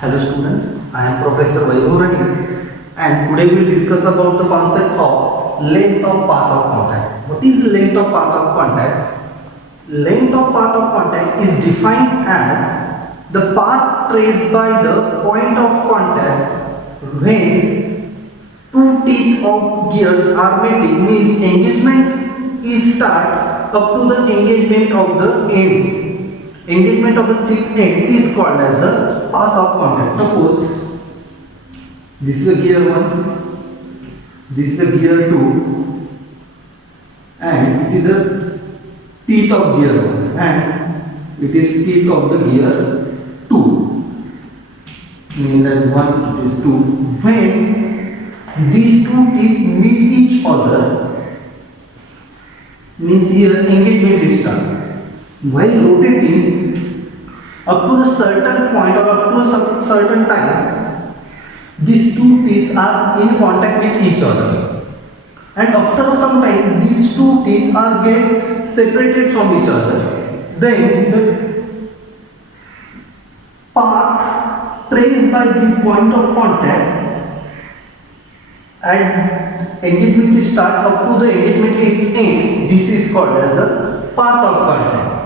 Hello student, I am Professor Vaibhav Ranis and today we will discuss about the concept of length of path of contact. What is length of path of contact? Length of path of contact is defined as the path traced by the point of contact when two teeth of gears are meeting, means engagement is start up to the engagement of the end. Engagement of the teeth end is called as the path of contact. Suppose this is a gear 1, this is a gear 2 and it is a teeth of gear 1 and it is teeth of the gear 2. Meaning that 1, it is 2. When these two teeth meet each other, means here engagement is start. While rotating up to the certain point or up to a certain time, these two teeth are in contact with each other, and after some time these two teeth are get separated from each other. Then the path traced by this point of contact and engagement is start up to the engagement its end. This is called as the path of contact.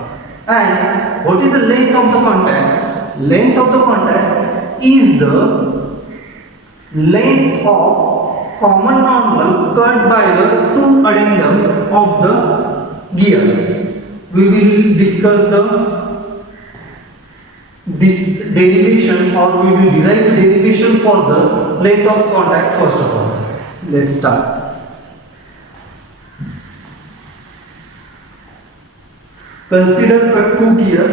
And what is the length of the contact? Length of the contact is the length of common normal cut by the two addendum of the gears. We will discuss this derivation, or we will derive the derivation for the length of contact first of all. Let's start. Consider two gear.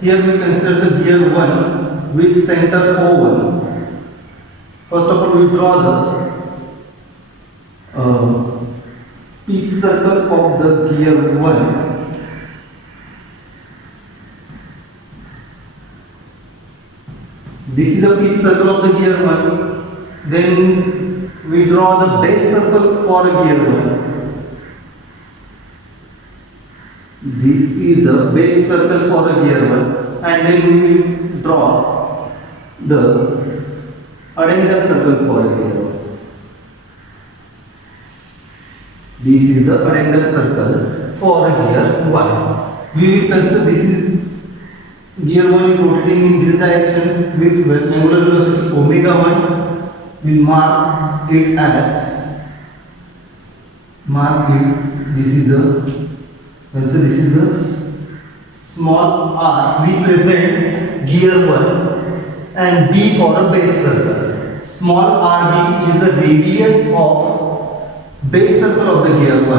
Here we consider the gear 1 with center O1. First of all, we draw the pitch circle of the gear 1. This is the pitch circle of the gear 1. Then we draw the base circle for gear 1. This is the base circle for the gear 1, and then we will draw the addendum circle for gear 1. This is the addendum circle for gear 1. We will consider this is gear 1 is rotating in this direction with angular velocity omega 1. We mark it as this is the this is the small r represent gear 1 and B for a base circle. Small rb is the radius of base circle of the gear 1.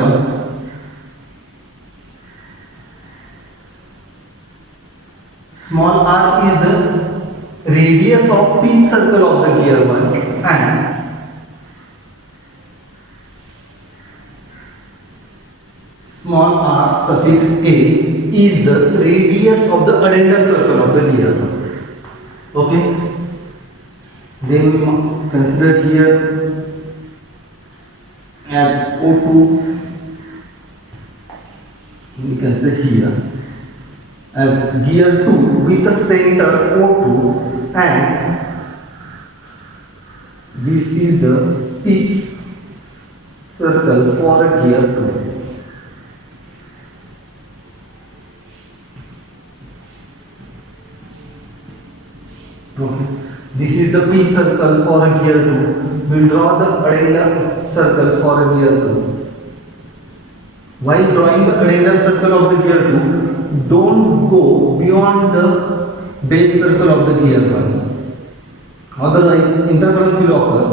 Small r is the radius of pitch circle of the gear 1, and small r suffix a is the radius of the addendum circle of the gear 1. Okay. Then we consider here as O2. We consider here as gear 2 with the center O2, and this is the pitch circle for gear 2. Okay. This is the pitch circle for a gear 2. We will draw the addendum circle for a gear 2. While drawing the addendum circle of the gear 2, don't go beyond the base circle of the gear 1. Otherwise, interference will occur.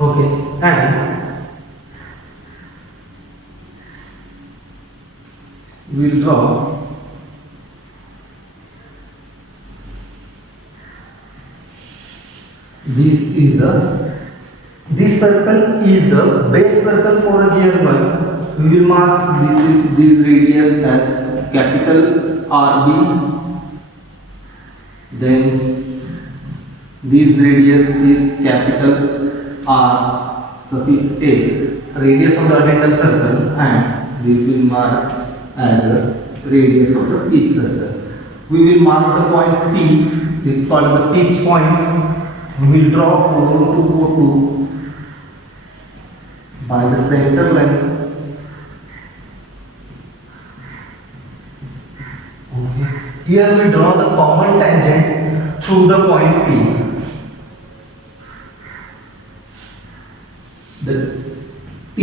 Okay, and we will draw this circle is the base circle for gear 1. We will mark this radius as capital RB. Then this radius is capital R suffix A, radius of the addendum circle, and this will mark as a radius of the pitch circle. We will mark the point P, this is called the pitch point. We will draw O1 to O2 by the center line. Okay. Here we draw the common tangent through the point P. The T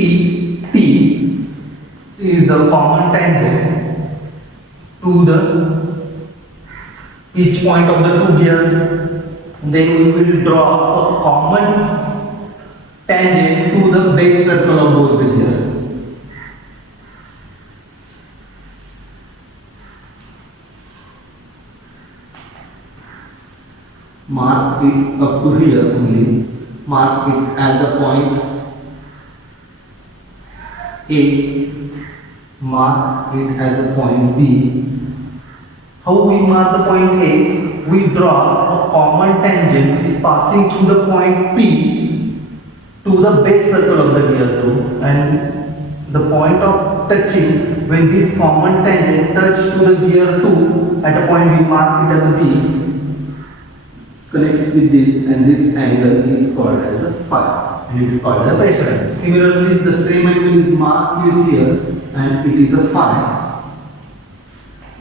is the common tangent to the pitch point of the two gears. Then we will draw a common tangent to the base circle of both the gears. Mark it up to here only. Mark it as a point A. Mark it as a point B. How we mark the point A? We draw a common tangent which is passing through the point P to the base circle of the gear 2, and the point of touching, when this common tangent touch to the gear 2 at a point we mark it as a B, connect with this, and this angle is called as a phi, and it is called as a pressure angle. Similarly, the same angle is marked here and it is a phi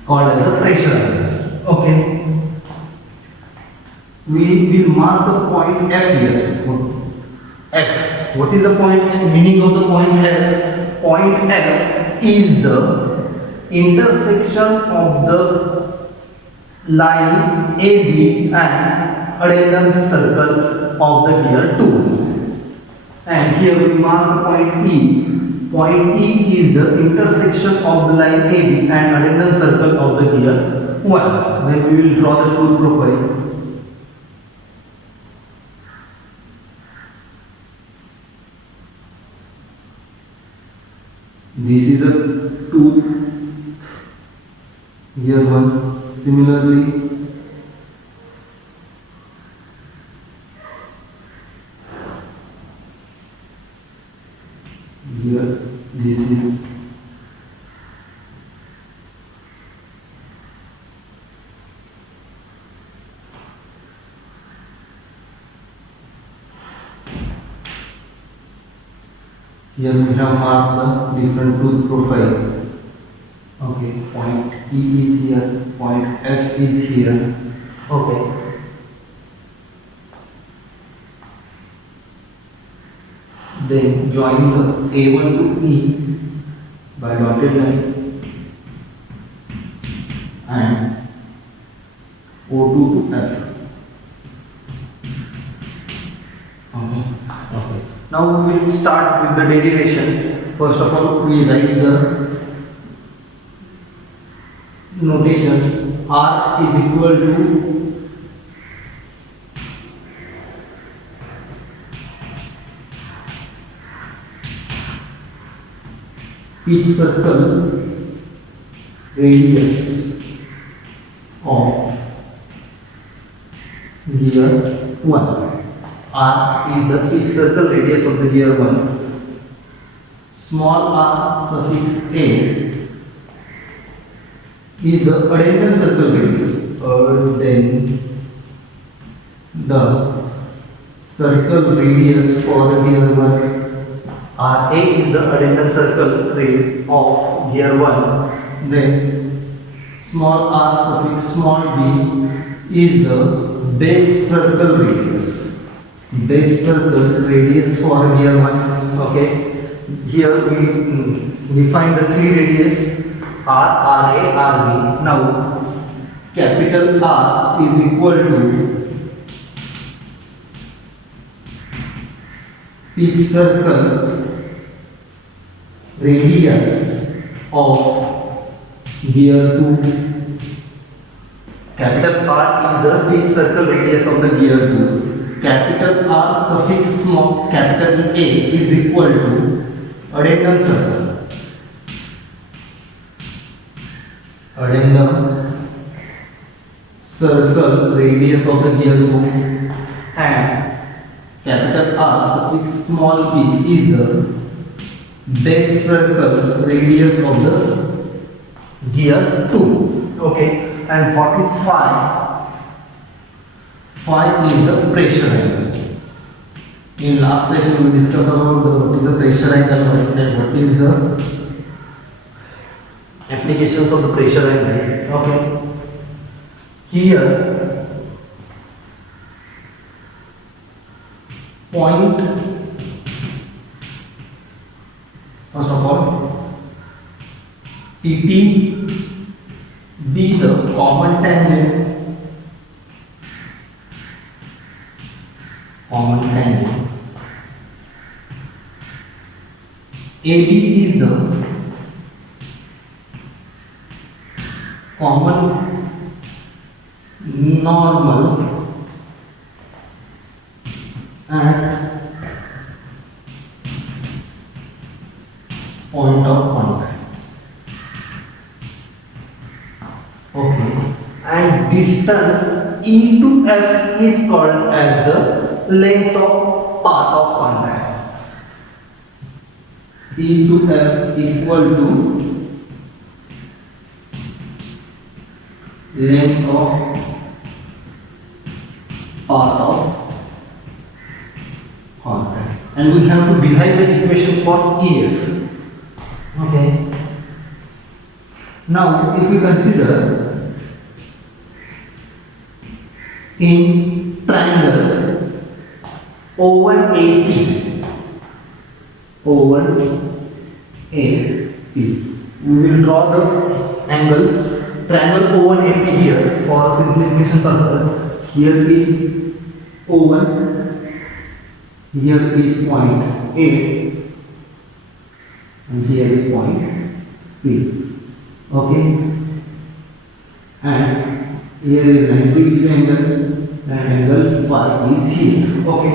called as a pressure angle. Okay. We will mark the point F here. F. What is the point? Meaning of the point F? Point F is the intersection of the line AB and addendum circle of the gear 2. And here we mark the point E. Point E is the intersection of the line AB and addendum circle of the gear 1. Then we will draw the tool profile. This is a tooth, gear 1. Similarly, here this is here we have marked the different tooth profile. Okay, point E is here, point F is here. Okay. Then join the A1 to E by dotted line and O2 to F. Okay. Now we will start with the derivation. First of all, we write the notation. R is equal to pitch circle radius of gear 1. R is the pitch circle radius of the gear 1. Small r suffix a is the addendum circle radius, or then the circle radius for the gear 1. RA is the addendum circle radius of gear 1. Then small r suffix small b is the base circle radius. Base circle radius for gear 1. Okay. Here we define the three radius R, RA, RB. Now capital R is equal to pitch circle radius of gear 2. Capital R is the pitch circle radius of the gear 2. Capital R suffix small capital A is equal to addendum circle. Addendum circle radius of the gear 2, and capital R suffix small b is the base circle radius of the gear 2. Okay, and what is phi? Phi is the pressure angle. In last session we discussed about what is the pressure angle and what is the applications of the pressure angle. Okay, here point, first of all, PP be the common tangent, AB is the common normal and point of contact. Okay, and distance E to F is called as the length of path of contact. E to F equal to length of path of contact, and we have to derive the equation for EF. Okay, now if we consider in triangle O1AP, we will draw the angle triangle O1AP here for simplification purpose. Here is O1, here is point A, and here is point P. Okay, and here is 90 degree angle, and angle phi is here. Okay,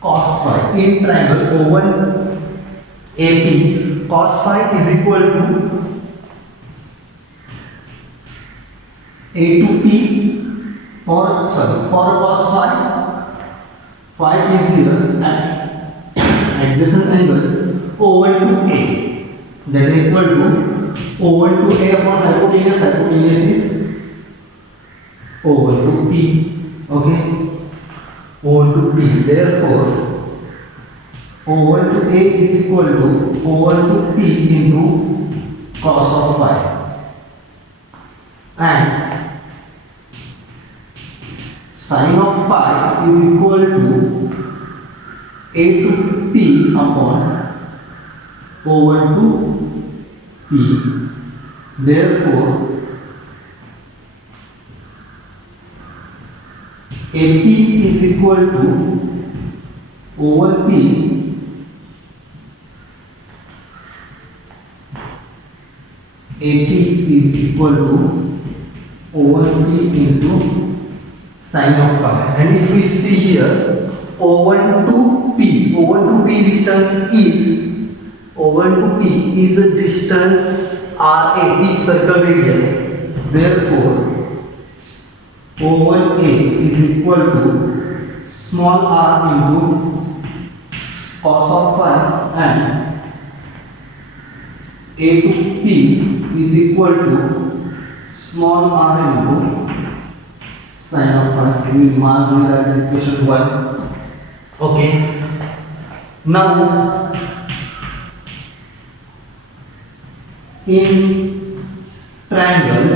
cos phi in triangle O1AP, cos phi is equal to A to P for cos phi is here at adjacent angle O1 to A, that is equal to O1 to A upon hypotenuse is O1 to P. Okay, O1 to P, therefore O1 to A is equal to O1 to P into cos of phi, and sin of phi is equal to A to P upon O1 to P. Therefore, AP is equal to O1P AP is equal to O1P into sin of phi. And if we see here, O1 to P distance is a distance RA, each circle radius. Therefore, O1A is equal to small r into cos of phi, and A to P is equal to small r into sin of phi. We mark here as equation 1. Okay. Now, in triangle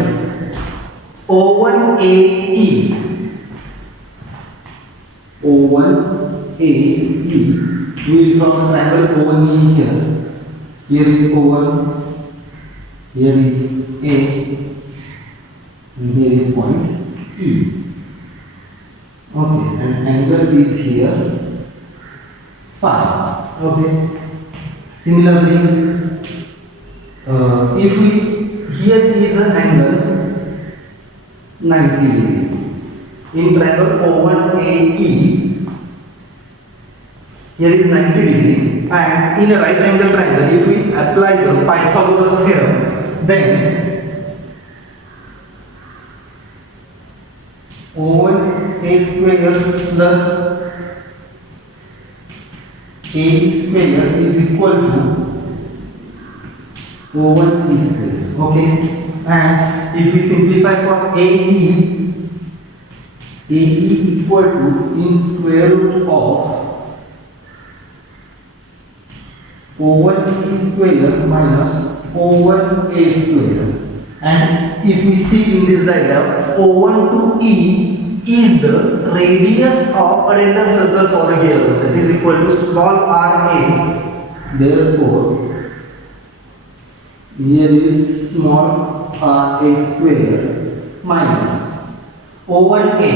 O1AE, we will draw triangle O1E here. Here is O1, here is A, and here is point E. Okay, and angle is here phi. Okay. Similarly, if here is an angle 90 degree in triangle O1AE, here is 90 degree, and in a right angle triangle, if we apply the Pythagoras theorem, then O1 A square plus A square is equal to O1 E square. Okay, and if we simplify for AE equal to in square root of O1 E square minus O1 A square. And if we see in this diagram, O1 to E is the radius of a random circle for a gear, that is equal to small ra. Therefore, here is small ra square minus O1A.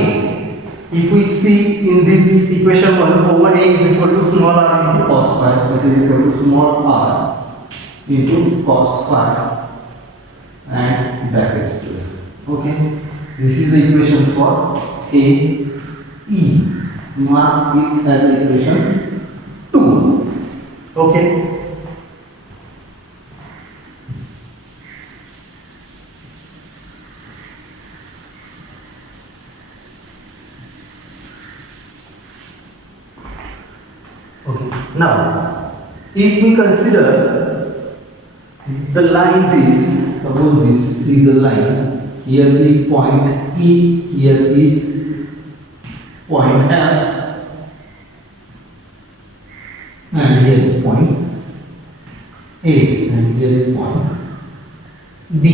If we see in this equation 1, O1A is equal to small r into cos phi, that is equal to small r into cos phi and bracket square. Okay, this is the equation for AE. Mark it as equation 2. Okay. Okay. Now, if we consider the line this, suppose this is a line, here is point E, here is point F, and here is point A, and here is point B.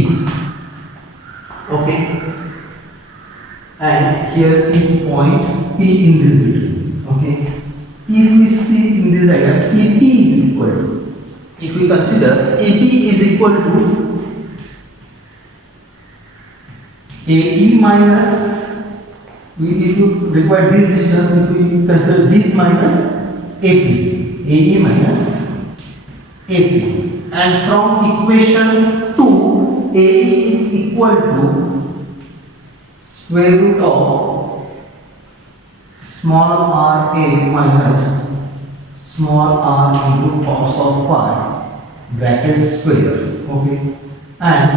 Okay, and here is point P in this between. Okay, if we see in this diagram, EP is equal to, if we consider EP is equal to AE minus, if you require this distance, if we consider this minus AP, AE minus AP, and from equation 2, AE is equal to square root of small r a minus small r into cos of phi bracket square. Okay, and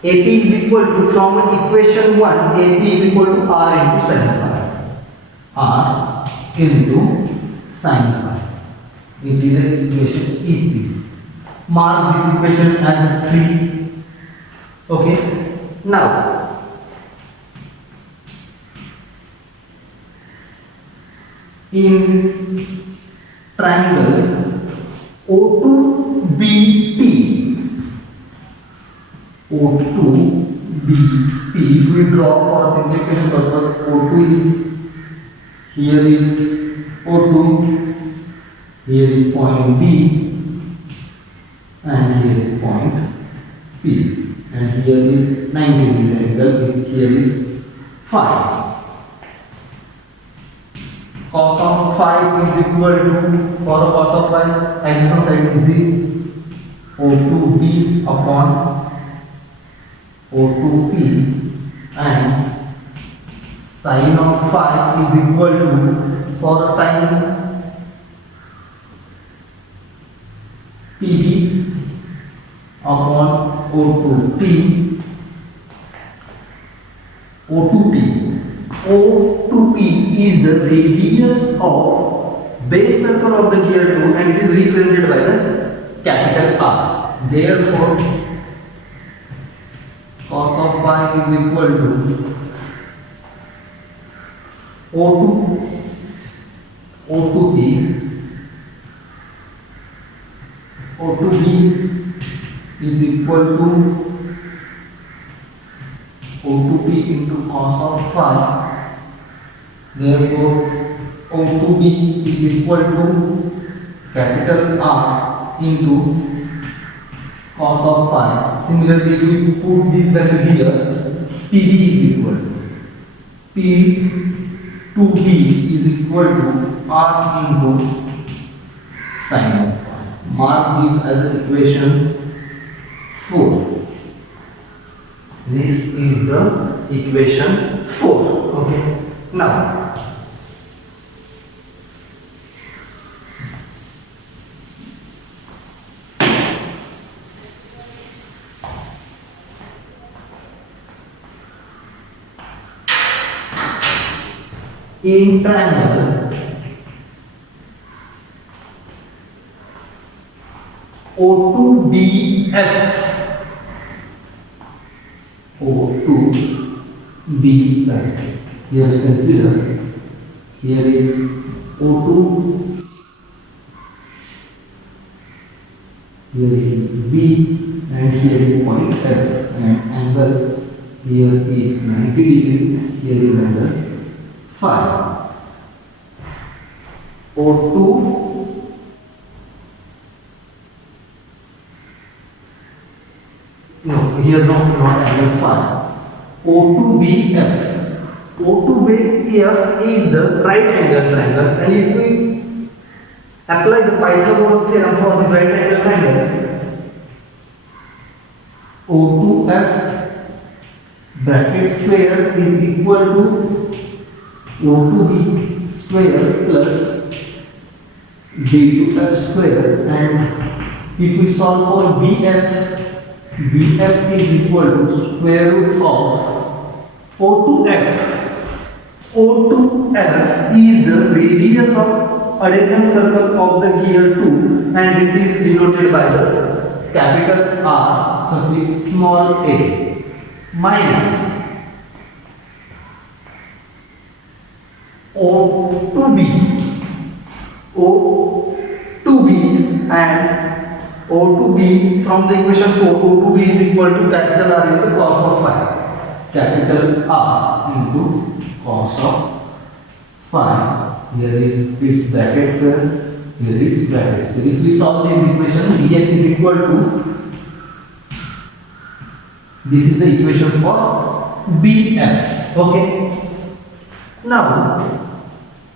AP is equal to, from equation 1, AP is equal to r into sin phi, r into sin phi. It is the equation EP. Mark this equation as 3. Okay, now in triangle O2BP, O2BP, if we draw for simplification purpose, O2 is, here is O2, here is point B, and here is point P, and here is 90 degree angle, here is phi. Cos of phi is equal to, for a cos of phi, adjacent side is this, O2B upon O2P, and sin of phi is equal to, for sin PB upon O2P, O2P is the radius of base circle of the gear 2, and it is represented by the capital R. Therefore, cos of phi is equal to O2B is equal to O2P into cos of phi. Therefore, O2B is equal to capital R into cos of phi. Similarly, if we put this value here, PB is equal to P2B is equal to R into sin of phi. Mark this as equation 4. This is the equation 4. Okay. Now, in triangle O2BF. O2BF. Here we consider, here is O2, here is B, and here is point F, and angle here is 90 degree, here is angle 5. O2 no, here not angle 5. O2BF. O2BF is the right angle triangle, and if we apply the Pythagoras theorem for the right angle triangle, O2F bracket square is equal to O2B square plus B2F square, and if we solve for BF is equal to square root of O2F. O2F is the radius of adjacent circle of the gear 2, and it is denoted by the capital R suffix small a minus O2B and O2B from the equation 4. O2B is equal to capital R into cos of phi. Capital R into cos of phi. Here is its bracket square, here is bracket square. If we solve this equation, df is equal to, this is the equation for bf. Okay. Now,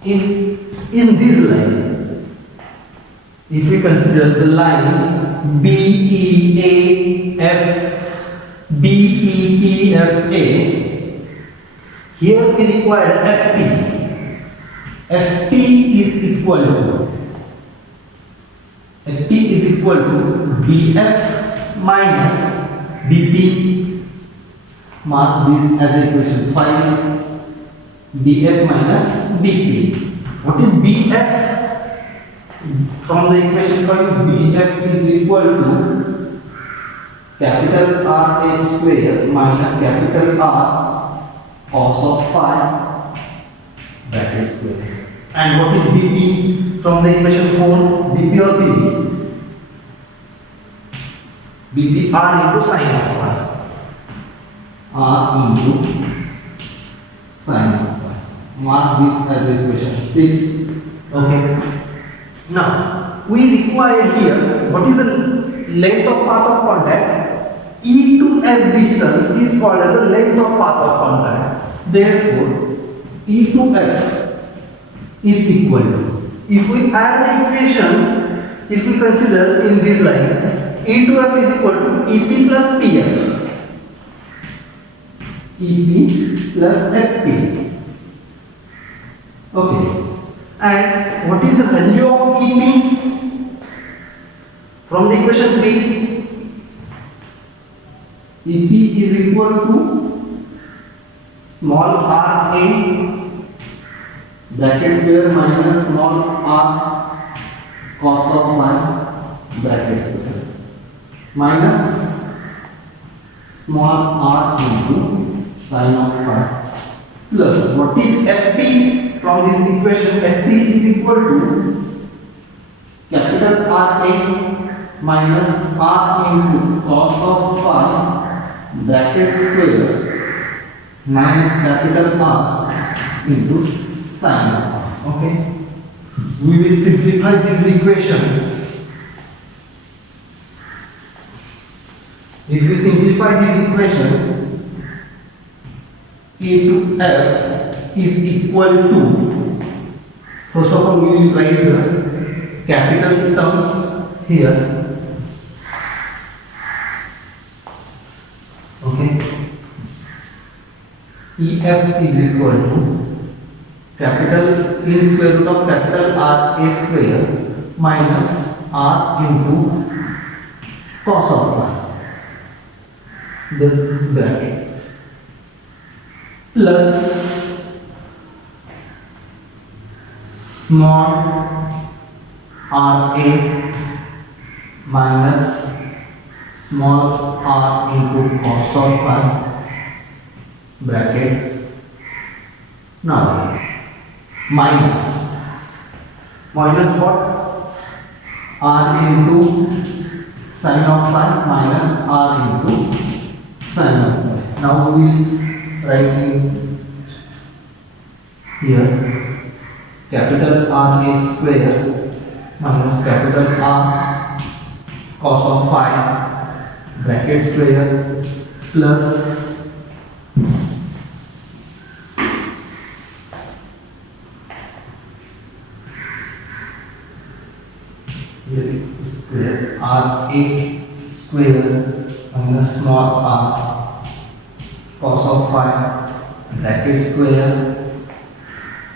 in this line, if we consider the line BEPFA, here we require FP. FP is equal to BF minus BP. Mark this as equation 5. BF minus BP. What is BF? From the equation 5, BF is equal to capital R A square minus capital R cos of phi bracket square. And what is BP? From the equation 4, BP or PB? BP R into sin of phi. R into sin of phi. Mark this as equation 6. Okay. Now, we require here, what is the length of path of contact? E to F distance is called as the length of path of contact. Therefore, E to F is equal to, if we add the equation, if we consider in this line, E to F is equal to EP plus PF. EP plus FP. Okay. And what is the value of EP? From the equation 3, EP is equal to small r a bracket square minus small r cos of phi bracket square minus small r into sin of phi plus what is FP? From this equation, FP is equal to capital R A minus R into cos of phi bracket square minus capital R into sin of phi. Okay. We will simplify this equation. If we simplify this equation, A to F is equal to, first of all we will write the capital terms here. Okay. EF is equal to capital in square root of capital R A square minus R into cos of phi, the bracket, plus small r a minus small r into cos of phi bracket now minus what r into sin of phi minus r into sin of phi. Now we will write in here capital R a square minus capital R cos of phi bracket square plus square r a square minus small r cos of phi bracket square.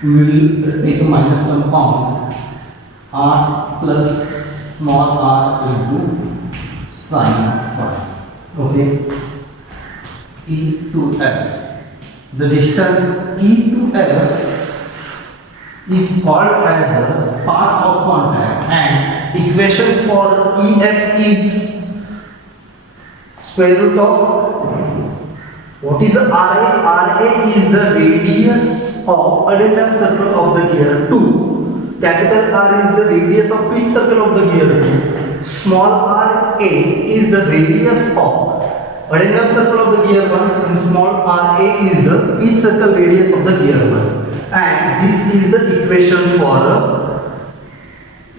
We will take a minus compound r plus small r into sin phi. Okay. E to F. The distance E to F is called as the path of contact, and equation for EF is square root of what is RA? RA is the radius of addendum circle of the gear 2. Capital R is the radius of pitch circle of the gear 2. Small r a is the radius of addendum circle of the gear 1, and small r a is the pitch circle radius of the gear 1. And this is the equation for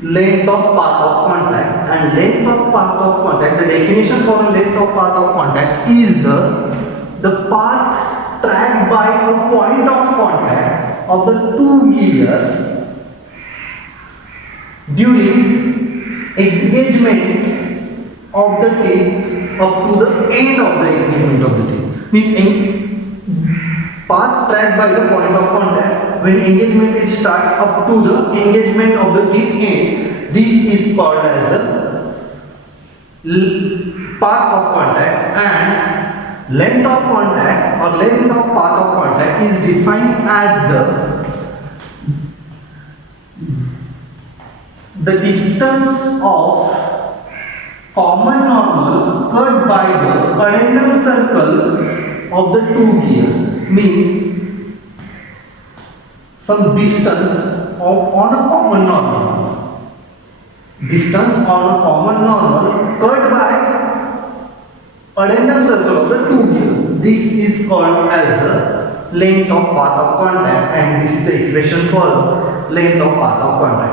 length of path of contact. And length of path of contact, the definition for length of path of contact is the path tracked by a point of contact of the two gears during engagement of the tip up to the end of the engagement of the tip. Means path tracked by the point of contact when engagement is start up to the engagement of the tip end. This is called as the path of contact, and length of contact or length of path of contact is defined as the distance of common normal cut by the addendum circle of the two gears. Means some distance on a common normal. Distance on a common normal cut by addendum circle of the two gears. This is called as the length of path of contact, and this is the equation for length of path of contact.